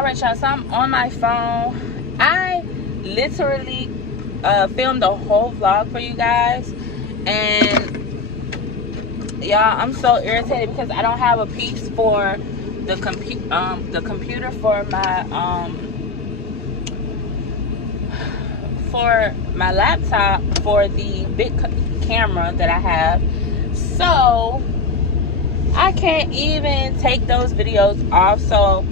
Alright, y'all, so I'm on my phone. I literally filmed the whole vlog for you guys, and y'all, I'm so irritated because I don't have a piece for the computer for my laptop for the big camera that I have. So I can't even take those videos off. So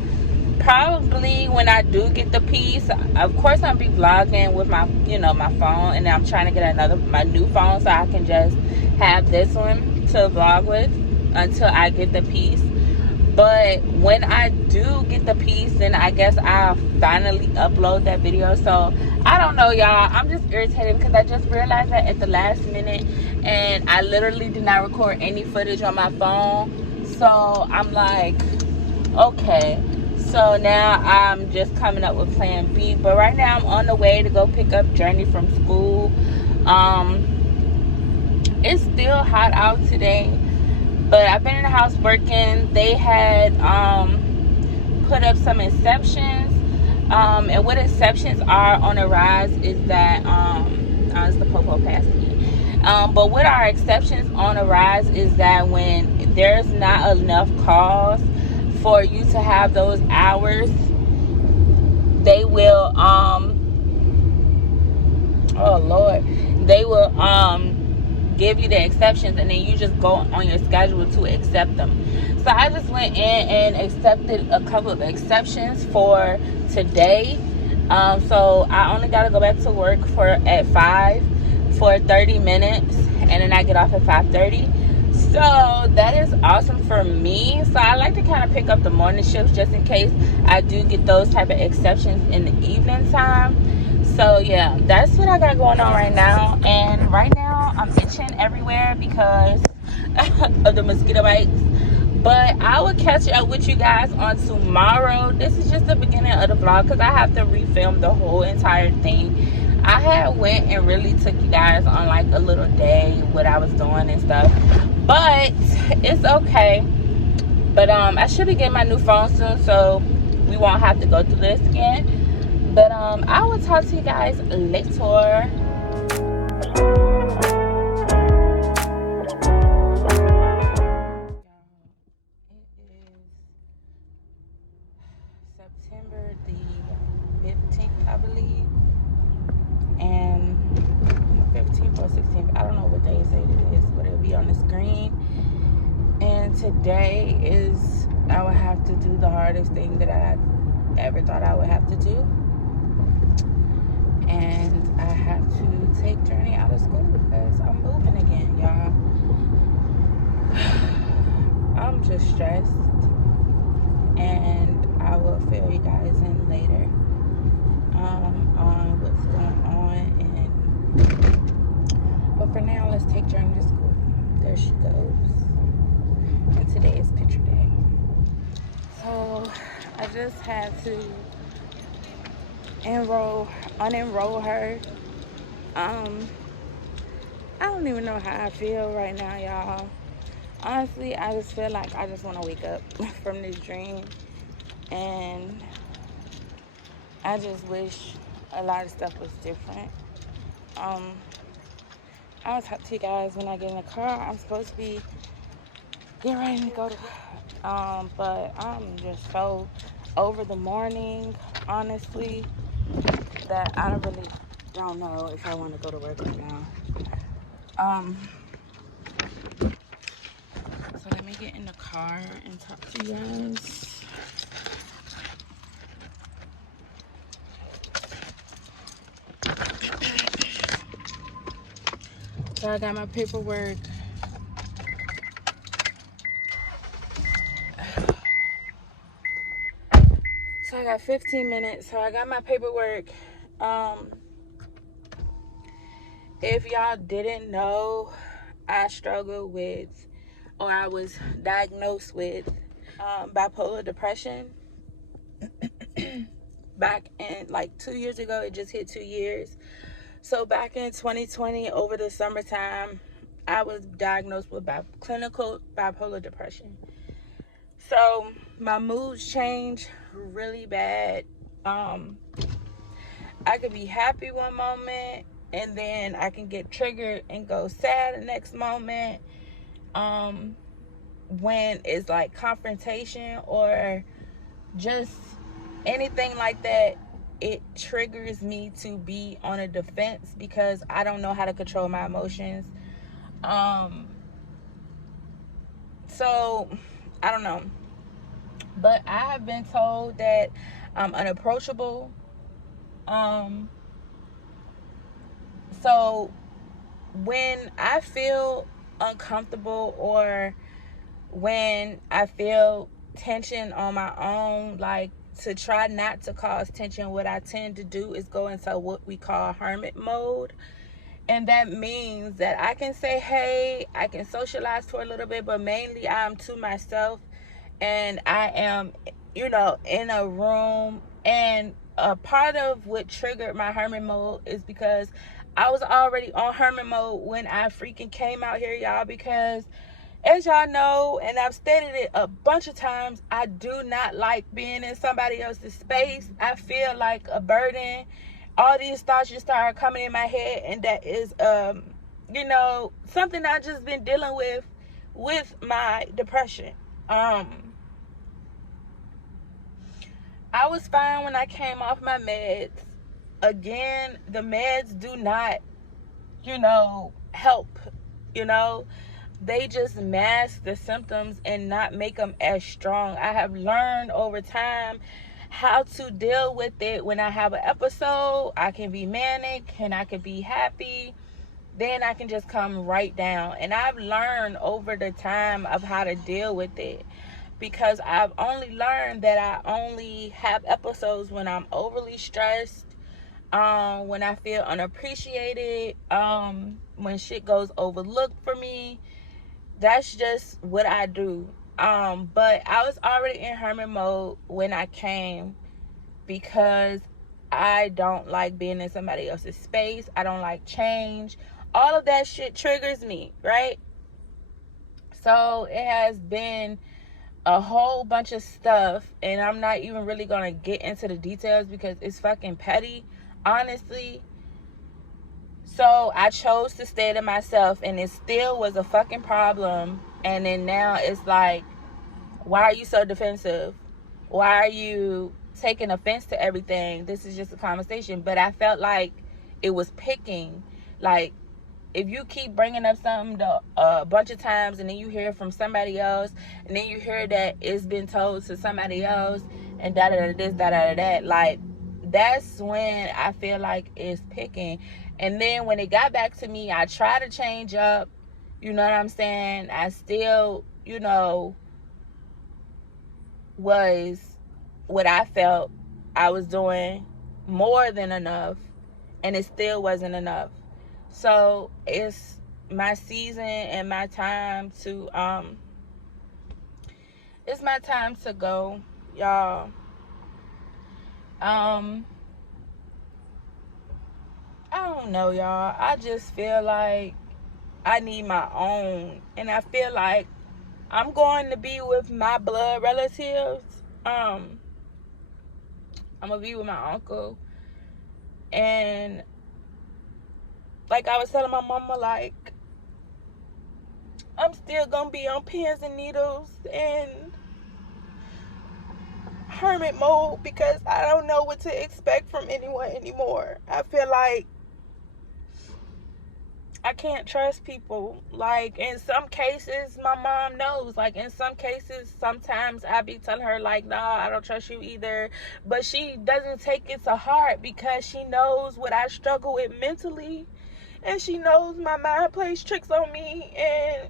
probably when I do get the piece, of course I'll be vlogging with my my phone, and I'm trying to get my new phone so I can just have this one to vlog with until I get the piece. But when I do get the piece, then I guess I'll finally upload that video. So I don't know, y'all. I'm just irritated because I just realized that at the last minute, and I literally did not record any footage on my phone. So I'm like, okay. So now I'm just coming up with plan B. But right now I'm on the way to go pick up Journee from school. It's still hot out today, but I've been in the house working. They had put up some exceptions, and what exceptions are on a rise is that it's the popo past me. But what are exceptions on a rise is that when there's not enough calls for you to have those hours, they will they will give you the exceptions, and then you just go on your schedule to accept them. So I just went in and accepted a couple of exceptions for today. So I only got to go back to work at 5 for 30 minutes, and then I get off at 5:30. So that is awesome for me. So I like to kind of pick up the morning shifts just in case I do get those type of exceptions in the evening time. So yeah, that's what I got going on right now. And right now I'm itching everywhere because of the mosquito bites. But I will catch up with you guys on tomorrow. This is just the beginning of the vlog because I have to refilm the whole entire thing. I had went and really took you guys on like a little day, what I was doing and stuff. But it's okay. But I should be getting my new phone soon, so we won't have to go through this again. But I will talk to you guys later. September the 15th, I believe, and 15th or 16th, I don't know what day it is, but it'll be on the screen. And today is, I will have to do the hardest thing that I ever thought I would have to do, and I have to take Journee out of school because I'm moving again, y'all. I'm just stressed, and I will fill you guys in later on what's going on. But for now, let's take Journee to school. There she goes. And today is picture day. So I just had to unenroll her. I don't even know how I feel right now, y'all. Honestly, I just feel like I just want to wake up from this dream, and I just wish a lot of stuff was different. I'll talk to you guys when I get in the car. I'm supposed to be getting ready to go to but I'm just so over the morning, honestly, that I really don't know if I want to go to work right now. So let me get in the car and talk to you guys. So I got my paperwork. So I got 15 minutes. So I got my paperwork. If y'all didn't know, I struggle with, or I was diagnosed with bipolar depression. Back in like 2 years ago, it just hit 2 years. So back in 2020, over the summertime, I was diagnosed with clinical bipolar depression. So my moods change really bad. I could be happy one moment, and then I can get triggered and go sad the next moment. When it's like confrontation or just anything like that, it triggers me to be on a defense because I don't know how to control my emotions. So I don't know, but I have been told that I'm unapproachable. So when I feel uncomfortable or when I feel tension on my own, like, to try not to cause tension, what I tend to do is go into what we call hermit mode. And that means that I can say, hey, I can socialize for a little bit, but mainly I'm to myself, and I am, in a room. And a part of what triggered my hermit mode is because I was already on hermit mode when I freaking came out here, y'all, because as y'all know, and I've stated it a bunch of times, I do not like being in somebody else's space. I feel like a burden. All these thoughts just start coming in my head, and that is, something I've just been dealing with my depression. I was fine when I came off my meds. Again, the meds do not, help, They just mask the symptoms and not make them as strong. I have learned over time how to deal with it. When I have an episode, I can be manic and I can be happy. Then I can just come right down. And I've learned over the time of how to deal with it, because I've only learned that I only have episodes when I'm overly stressed, when I feel unappreciated, when shit goes overlooked for me. That's just what I do. But I was already in hermit mode when I came, because I don't like being in somebody else's space. I don't like change. All of that shit triggers me, right? So it has been a whole bunch of stuff, and I'm not even really gonna get into the details because it's fucking petty, honestly. So I chose to stay to myself, and it still was a fucking problem. And then now it's like, why are you so defensive? Why are you taking offense to everything? This is just a conversation. But I felt like it was picking. Like, if you keep bringing up something a bunch of times, and then you hear from somebody else, and then you hear that it's been told to somebody else, and da-da-da this, da-da-da that, like, that's when I feel like it's picking. And then when it got back to me, I tried to change up. You know what I'm saying? I still, was what I felt I was doing more than enough, and it still wasn't enough. So it's my season and my time to it's my time to go, y'all. I don't know, y'all. I just feel like I need my own, and I feel like I'm going to be with my blood relatives. I'm gonna be with my uncle, and like I was telling my mama, like, I'm still gonna be on pins and needles and hermit mode because I don't know what to expect from anyone anymore. I feel like I can't trust people. Like, in some cases, my mom knows. Like, in some cases, sometimes I be telling her, like, nah, I don't trust you either. But she doesn't take it to heart because she knows what I struggle with mentally. And she knows my mind plays tricks on me and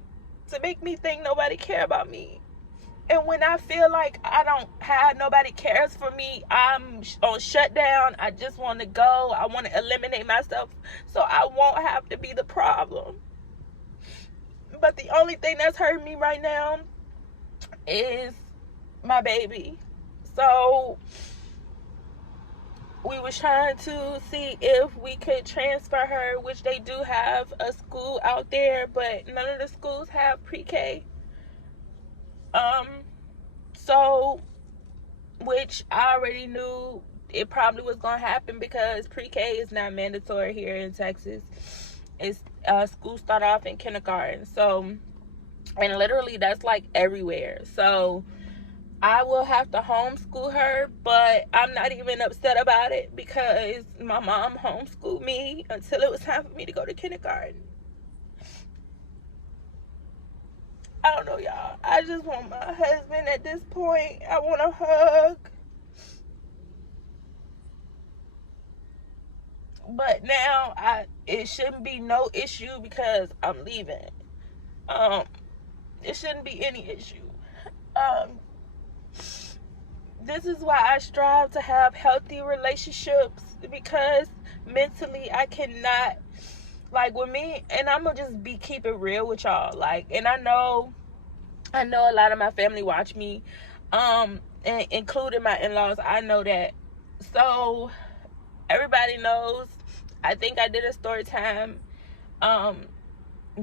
to make me think nobody care about me. And when I feel like I don't have nobody cares for me, I'm on shutdown. I just want to go. I want to eliminate myself so I won't have to be the problem. But the only thing that's hurting me right now is my baby. So we was trying to see if we could transfer her, which they do have a school out there, but none of the schools have pre-K. So which I already knew it probably was going to happen because pre-K is not mandatory here in Texas. It's school start off in kindergarten. So, and literally that's like everywhere. So I will have to homeschool her, but I'm not even upset about it because my mom homeschooled me until it was time for me to go to kindergarten. I don't know, y'all. I just want my husband at this point. I want a hug. But now it shouldn't be no issue because I'm leaving. It shouldn't be any issue. This is why I strive to have healthy relationships, because mentally I cannot, like, with me, and I'm gonna just keep it real with y'all, like, and I know a lot of my family watch me, and including my in-laws. I know that. So everybody knows, I think I did a story time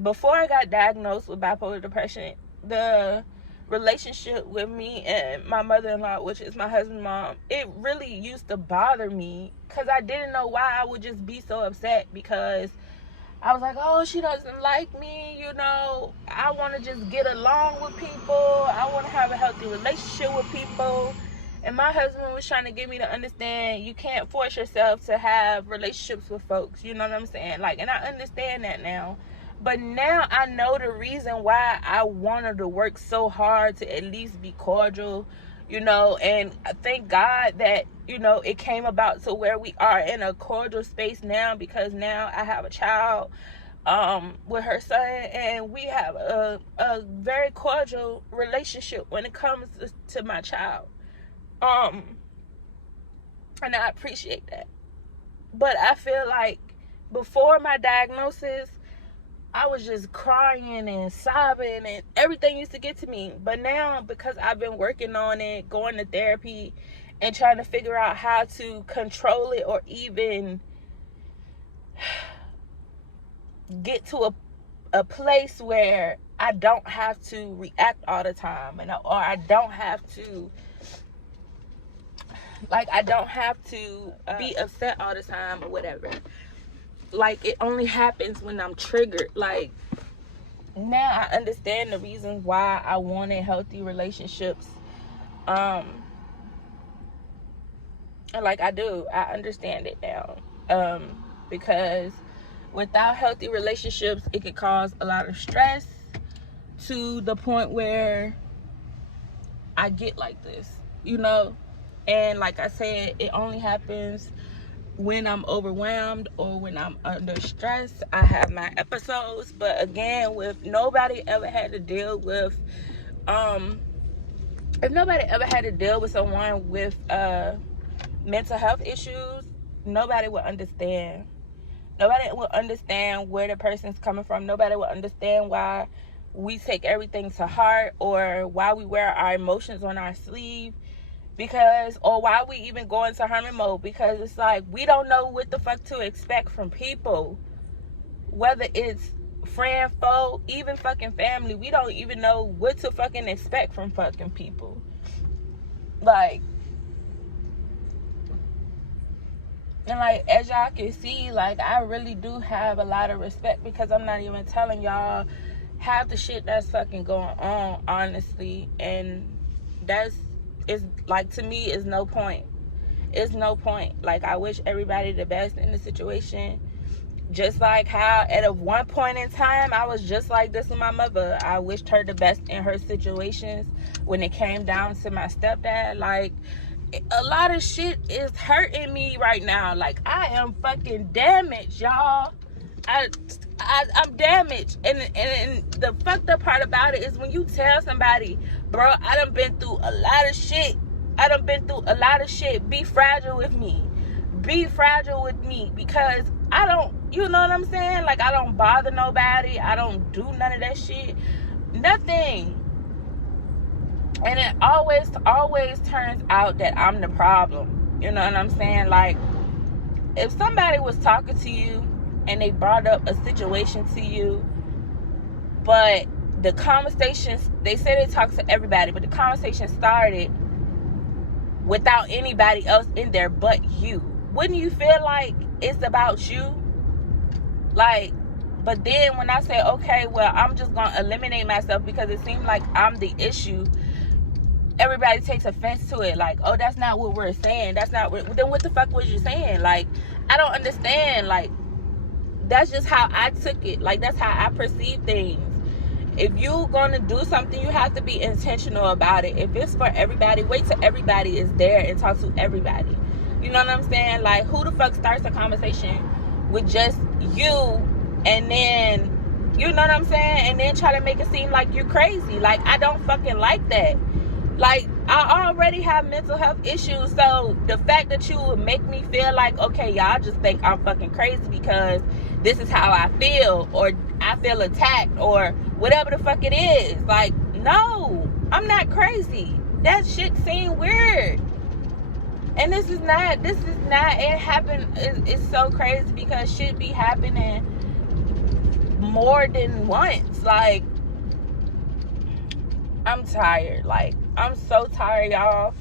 before I got diagnosed with bipolar depression. The relationship with me and my mother-in-law, which is my husband's mom, it really used to bother me because I didn't know why I would just be so upset, because I was like, oh, she doesn't like me, you know, I want to just get along with people, I want to have a healthy relationship with people. And my husband was trying to get me to understand you can't force yourself to have relationships with folks, you know what I'm saying? Like, and I understand that now. But now I know the reason why I wanted to work so hard to at least be cordial, you know, and I thank God that, you know, it came about to where we are in a cordial space now, because now I have a child with her son, and we have a very cordial relationship when it comes to my child. And I appreciate that. But I feel like before my diagnosis, I was just crying and sobbing and everything used to get to me. But now, because I've been working on it, going to therapy and trying to figure out how to control it, or even get to a place where I don't have to react all the time, and or I don't have to, like, I don't have to be upset all the time or whatever. Like, it only happens when I'm triggered. Like, now I understand the reasons why I wanted healthy relationships. And like, I understand it now. Because without healthy relationships, it could cause a lot of stress, to the point where I get like this, you know. And like I said, it only happens when I'm overwhelmed or when I'm under stress. I have my episodes, but again, if nobody ever had to deal with someone with mental health issues, nobody would understand. Nobody will understand where the person's coming from. Nobody will understand why we take everything to heart, or why we wear our emotions on our sleeve. Because, or why we even go into hermit mode, because it's like, we don't know what the fuck to expect from people. Whether it's friend, foe, even fucking family, we don't even know what to fucking expect from fucking people. Like, and like, as y'all can see, like, I really do have a lot of respect, because I'm not even telling y'all half the shit that's fucking going on, honestly. And it's like, to me, it's no point. It's no point. Like, I wish everybody the best in the situation. Just like how at one point in time, I was just like this with my mother. I wished her the best in her situations. When it came down to my stepdad, like, a lot of shit is hurting me right now. Like, I am fucking damaged, y'all. I'm damaged. And the fucked up part about it is when you tell somebody, bro, I done been through a lot of shit. Be fragile with me. Because I don't, you know what I'm saying? Like, I don't bother nobody. I don't do none of that shit. Nothing. And it always turns out that I'm the problem. You know what I'm saying? Like, if somebody was talking to you and they brought up a situation to you, but the conversations, they say they talk to everybody, but the conversation started without anybody else in there but you? Wouldn't you feel like it's about you? Like, but then when I say, okay, well, I'm just gonna eliminate myself because it seems like I'm the issue, everybody takes offense to it. Like, oh, that's not what we're saying. That's not what, then what the fuck was you saying? Like, I don't understand. Like, that's just how I took it. Like, that's how I perceive things. If you're gonna do something, you have to be intentional about it. If it's for everybody, wait till everybody is there and talk to everybody. You know what I'm saying? Like, who the fuck starts a conversation with just you and then, you know what I'm saying? And then try to make it seem like you're crazy. Like, I don't fucking like that. Like, I already have mental health issues, so the fact that you would make me feel like, okay, y'all just think I'm fucking crazy because this is how I feel, or I feel attacked, or whatever the fuck it is. Like, no, I'm not crazy. That shit seemed weird. And this is not, it happened, it's so crazy because shit be happening more than once. Like, I'm tired. Like, I'm so tired, y'all.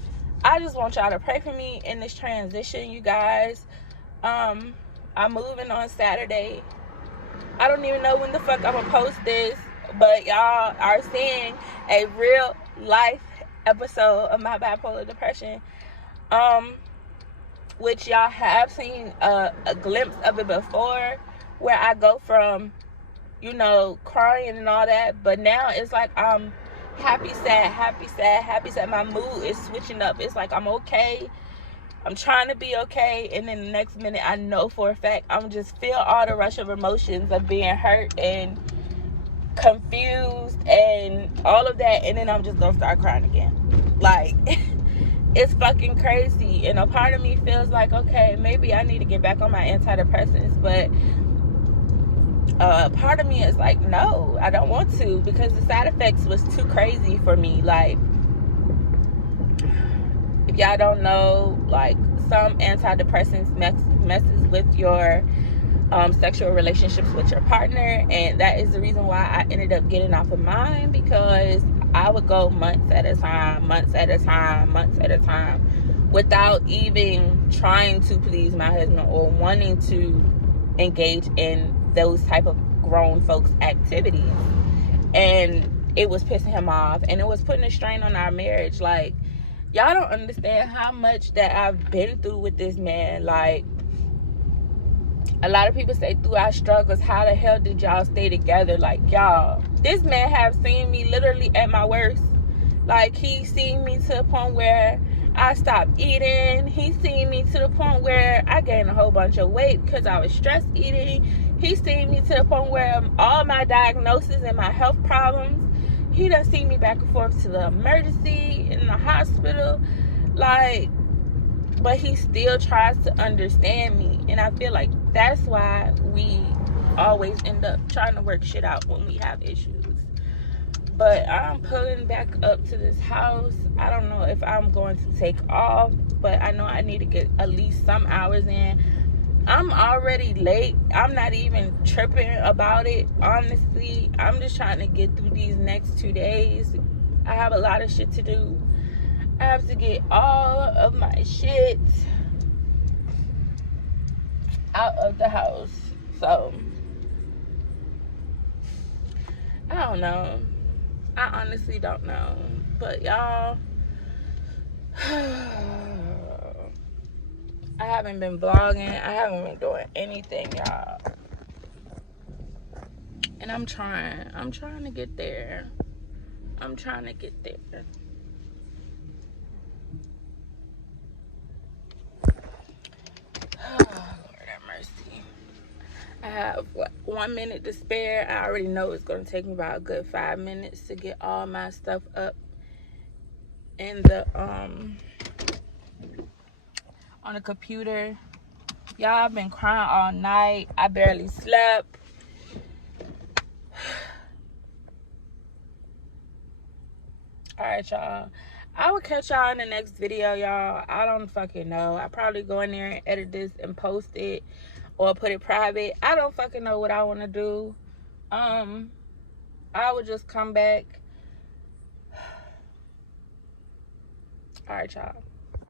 I just want y'all to pray for me in this transition, you guys. I'm moving on Saturday. I don't even know when the fuck I'm gonna post this, but y'all are seeing a real life episode of my bipolar depression, which y'all have seen a glimpse of it before, where I go from, you know, crying and all that, but now it's like I'm happy, sad, happy, sad, happy, sad. My mood is switching up. It's like I'm okay, I'm trying to be okay, and then the next minute I know for a fact I'm just feel all the rush of emotions of being hurt and confused and all of that, and then I'm just gonna start crying again. Like, it's fucking crazy. And a part of me feels like, okay, maybe I need to get back on my antidepressants, but part of me is like, no, I don't want to, because the side effects was too crazy for me. Like, if y'all don't know, like, some antidepressants messes with your sexual relationships with your partner, and that is the reason why I ended up getting off of mine, because I would go months at a time without even trying to please my husband or wanting to engage in those type of grown folks activities, and it was pissing him off, and it was putting a strain on our marriage. Like, y'all don't understand how much that I've been through with this man. Like, a lot of people say through our struggles, how the hell did y'all stay together? Like, y'all, this man have seen me literally at my worst. Like, he seen me to the point where I stopped eating. He seen me to the point where I gained a whole bunch of weight because I was stress eating. He seen me to the point where all my diagnoses and my health problems, he done seen me back and forth to the emergency, in the hospital. Like, but he still tries to understand me, and I feel like that's why we always end up trying to work shit out when we have issues. But I'm pulling back up to this house. I don't know if I'm going to take off, but I know I need to get at least some hours in. I'm already late. I'm not even tripping about it, honestly. I'm just trying to get through these next 2 days. I have a lot of shit to do. I have to get all of my shit out of the house. So, I don't know. I honestly don't know. But y'all, I haven't been vlogging. I haven't been doing anything, y'all. And I'm trying. I'm trying to get there. I'm trying to get there. Oh, Lord have mercy. I have, what, 1 minute to spare. I already know it's going to take me about a good 5 minutes to get all my stuff up in the, on the computer. Y'all, I've been crying all night. I barely slept. Alright, y'all. I will catch y'all in the next video, y'all. I don't fucking know. I probably go in there and edit this and post it or put it private. I don't fucking know what I want to do. I would just come back. Alright, y'all.